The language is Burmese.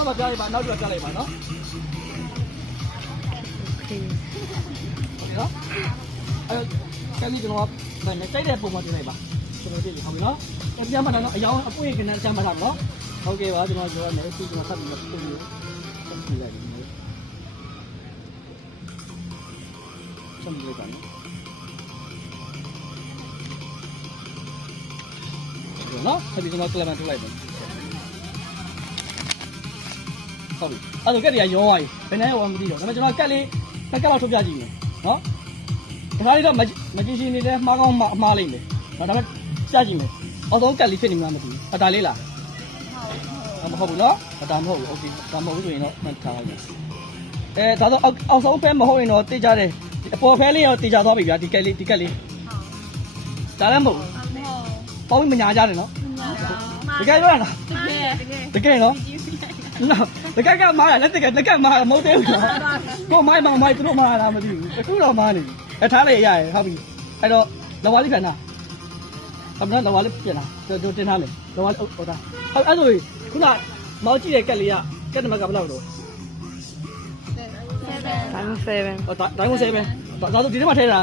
တော့မပြလိုက်ပါနောက်တော့ပြလိုက်ပါနော်ဟုတ်နော်အဲ့ကဲလီကျွန်တော်ဗန်နဲ့ကြိုက်တဲ့ပုံမှန်တင်လိုက်ပါကျွန်တော်ကြည့်ဟုတ်ပြီနော်အပြမ်းမှတော့အယောင်အပွင့်ကနေအချမ်းမှတာနော်ဟုတ်ကဲ့ပါကျွန်တော်ပြောရမယ်အခုကျွန်တော်ဆက်ပြီးတော့ပြင်ပြီးဆက်ပြီးလိုက်မယ်ဆက်ပြီးလိုက်ပါနော်ဆက်ပြီးကျွန်တော်ကလမန်ထုတ်လိုက်မယ်ဟုတ်ပြီအဲ့တော့ကက်တွေကရောသွားပြီဘယ်နဲ့ရောမသိတော့ဒါပေမဲ့ကျွန်တော်ကက်လေးကက်လောက်ထုတ်ပြကြည့်မယ်နော်ဒီခါလေးတော့မကြည့်ရှင်းနေလဲမှားကောင်းမှာအမှားလိမ့်မယ်နော်ဒါပေမဲ့ပြကြည့်မယ်အော်တော့ကက်လေးဖြစ်နေမှမသိဘူးအတားလေးလားမဟုတ်ဘူးနော်အတားမဟုတ်ဘူးโอเคဒါမဟုတ်ဘူးဆိုရင်တော့မှတ်ထားလိုက်မယ်ဒါတော့အောက်ဆုံးဖဲမဟုတ်ရင်တော့တေးကြတယ်အပေါ်ဖဲလေးရောတေးကြသွားပြီဗျာဒီကက်လေးဒါလည်းမဟုတ်ဘူးပေါင်းမညာကြတယ်နော်တကယ်ပြောတာလားတကယ်နော်နော်တကယ်ကမားတယ်လက်တကယ်မားမဟုတ်သေးဘူးနော်တော့မိုင်းသူတို့မားတာမသိဘူးအခုတော့မားနေပြီထားလိုက်ရရဟုတ်ပြီအဲ့တော့လဝါလေးပြန်တာအမနာလဝါလေးပြန်တာတို့တင်ထားမယ်လဝါလေးဟုတ်တာဟုတ်အဲ့ဆိုခုနမောက်ကြည့်တဲ့ကက်လေးကက်နံပါတ်ကဘယ်လောက်တော့7 ဟောတိုင်း7ဒါဆိုဒီထဲမှာထည့်တာ